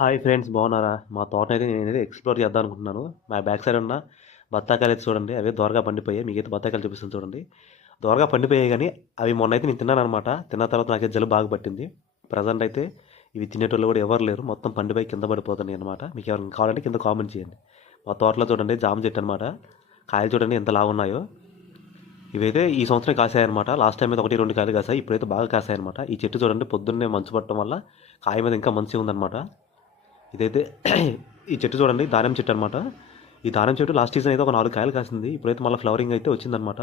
Hi friends బాగున్నారా? మా తోటనైతే నేనైతే ఎక్స్ప్లోర్ చేద్దాం అనుకుంటున్నాను. మా బ్యాక్ సైడ్ ఉన్న బత్తాకాయలు అయితే చూడండి అవి దోరగా పండిపోయాయి. మీకైతే బత్తాకాయలు చూపిస్తాను చూడండి. దోరగా పండిపోయాయి కానీ అవి మొన్న అయితే నేను తిన్నాను అనమాట తిన్న తర్వాత నాకైతే జలుబు బాగా పట్టింది. ప్రజెంట్ అయితే ఇవి తినేటోళ్ళు కూడా ఎవరు లేరు. మొత్తం పండిపోయి కింద పడిపోతున్నాయి అనమాట మీకు ఎవరికి కావాలంటే కింద కామెంట్ చేయండి. మా తోటలో చూడండి జామ చెట్టు అనమాట కాయలు చూడండి ఎంత లావు ఉన్నాయో. ఇవైతే ఈ సంవత్సరం కాసాయన్నమాట లాస్ట్ టైం అయితే ఒకటి రెండు కాయలు కాసాయి. ఇప్పుడైతే బాగా కాసాయన్నమాట ఈ చెట్టు చూడండి పొద్దున్నే మంచు పట్టడం వల్ల కాయ మీద ఇంకా మంచిగా ఉందన్నమాట. ఇదైతే ఈ చెట్టు చూడండి దానిమ్మ చెట్టు అనమాట ఈ దానిమ్మ చెట్టు లాస్ట్ సీజన్ అయితే ఒక నాలుగు కాయలు కాసింది. ఇప్పుడైతే మళ్ళీ ఫ్లవరింగ్ అయితే వచ్చిందనమాట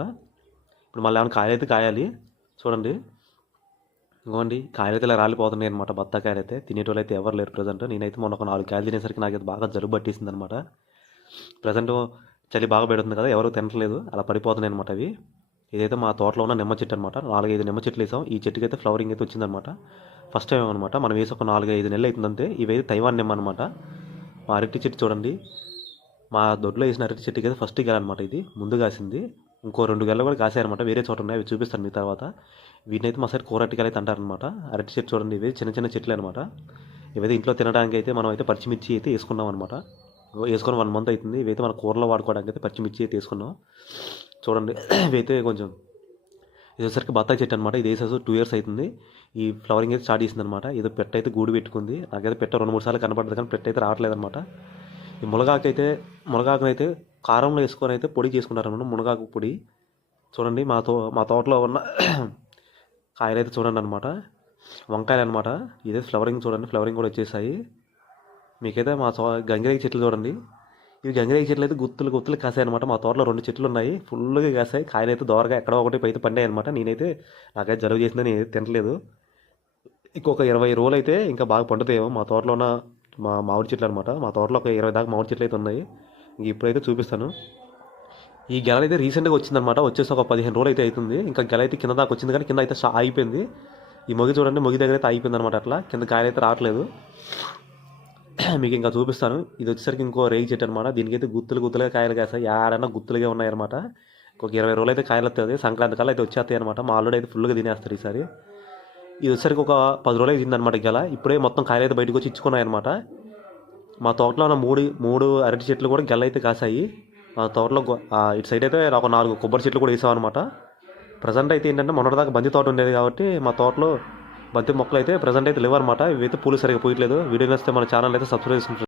ఇప్పుడు మళ్ళీ ఏమైనా కాయలు అయితే కాయాలి. చూడండి. ఇంకోండి కాయలు అయితే ఇలా రాలిపోతున్నాయి అనమాట బత్తాకాయలు అయితే తినేటోళ్ళు అయితే ఎవరు లేరు ప్రజెంట్ నేనైతే మొన్న ఒక నాలుగు కాయలు తినేసరికి నాకైతే బాగా జలుబు పట్టేసింది అనమాట ప్రజెంట్ చలి బాగా పెడుతుంది కదా ఎవరు తినట్లేదు. అలా పడిపోతున్నాయి అనమాట అవి. ఇదైతే మా తోటలో ఉన్న నిమ్మ చెట్టు అనమాట నాలుగైదు నిమ్మ చెట్లు వేసాం. ఈ చెట్టుకి అయితే ఫ్లవరింగ్ అయితే వచ్చిందనమాట ఫస్ట్ టైం అనమాట మనం వేసి ఒక నాలుగు ఐదు నెలలు అవుతుందంటే ఇవైతే తైవాన్ నిమ్మ అనమాట మా అరటి చెట్టు చూడండి. మా దొడ్లో వేసిన అరటి చెట్టుకి అయితే ఫస్ట్ గెల అనమాట ఇది. ముందు కాసింది. ఇంకో రెండు గెలలు కూడా కాసాయనమాట వేరే చోట ఉన్నాయి. అవి చూపిస్తాను మీ తర్వాత. వీటినైతే మా సైడ్ కూరటికాయలు అయితే అంటారనమాట అరటి చెట్టు చూడండి. ఇవి చిన్న చిన్న చెట్లు అనమాట ఇవైతే ఇంట్లో తినడానికి అయితే మనం అయితే పచ్చిమిర్చి అయితే వేసుకున్నాం అనమాట వేసుకొని వన్ మంత్ అవుతుంది. ఇవైతే మన కూరలో వాడుకోవడానికి అయితే పచ్చిమిర్చి అయితే వేసుకున్నాం. చూడండి. ఇవైతే కొంచెం ఇది వచ్చేసరికి బత్తాయి చెట్టు అనమాట ఇది వేసేసి టూ ఇయర్స్ అవుతుంది ఈ ఫ్లవరింగ్ అయితే స్టార్ట్ చేసింది అనమాట ఏదో పెట్ట అయితే గూడు పెట్టుకుంది. నాకైతే పెట్ట రెండు మూడు సార్లు కనపడదు కానీ పెట్ట అయితే రావట్లేదు అనమాట ఈ మునగాకైతే మునగాకునైతే అయితే కారంలో వేసుకొని అయితే పొడి చేసుకుంటారనమాట మునగాకు పొడి. చూడండి మా తో మా తోటలో ఉన్న కాయలు అయితే చూడండి అనమాట వంకాయలు అనమాట ఇదే ఫ్లవరింగ్ చూడండి. ఫ్లవరింగ్ కూడా వచ్చేసాయి. మీకైతే మా తో గంగిరేగి చెట్లు చూడండి. ఇవి గంగిరేగి చెట్లు అయితే గుత్తులు గుత్తులు కాసాయి అనమాట మా తోటలో రెండు చెట్లు ఉన్నాయి ఫుల్గా కాసాయి. కాయలు అయితే దోరగా ఎక్కడో ఒకటి అయితే పండాయి అనమాట నేనైతే నాకైతే జలుబు చేసిందని నేనైతే తినలేదు. ఇంకొక ఇరవై రోజులు అయితే ఇంకా బాగా పండుతాయేమో. మా తోటలో ఉన్న మా మామిడి చెట్లు అనమాట మా తోటలో ఒక ఇరవై దాకా మామిడి చెట్లు అయితే ఉన్నాయి. ఇంక ఇప్పుడైతే చూపిస్తాను. ఈ గెల అయితే రీసెంట్గా వచ్చిందనమాట వచ్చేసి ఒక పదిహేను రోజులు అయితే అవుతుంది ఇంకా గెల అయితే కింద దాకా వచ్చింది. కానీ కింద అయితే స్టా- ఆగిపోయింది. ఈ మొగి చూడండి మొగి దగ్గర అయితే ఆగిపోయింది అనమాట అట్లా. కింద కాయలు అయితే రావట్లేదు. మీకు ఇంకా చూపిస్తాను. ఇది వచ్చేసరికి ఇంకో రేగి చెట్టు అనమాట దీనికైతే గుత్తులు గుత్తులుగా కాయలు కాస్తాయి. ఏడన్నా గుత్తులుగా ఉన్నాయన్నమాట. ఒక ఇరవై రోజులు అయితే కాయలు వస్తుంది సంక్రాంతి కల్లా అయితే వచ్చేస్తాయి అనమాట మా ఆల్రెడీ అయితే ఫుల్గా తినేస్తారు ఈసారి. ఇది వచ్చేసరికి ఒక పది రోజులు అయింది అనమాట ఇప్పుడే మొత్తం కాయలు అయితే బయటకు వచ్చి ఇచ్చుకున్నాయన్నమాట మా తోటలో ఉన్న మూడు మూడు అరటి చెట్లు కూడా గెల అయితే కాసాయి. మా తోటలో ఇటు సైడ్ అయితే ఒక నాలుగు కొబ్బరి చెట్లు కూడా వేసామన్నమాట. అనమాట ప్రజెంట్ అయితే ఏంటంటే మొన్నటిదాకా బంతి తోట ఉండేది కాబట్టి మా తోటలో బంతి మొక్కలు అయితే ప్రజెంట్ అయితే లేవు అనమాట ఇవైతే పూలు సరిగా పోయట్లేదు. వీడియో నచ్చితే మన ఛానల్ అయితే సబ్స్క్రైబ్ చేసుకుంటారు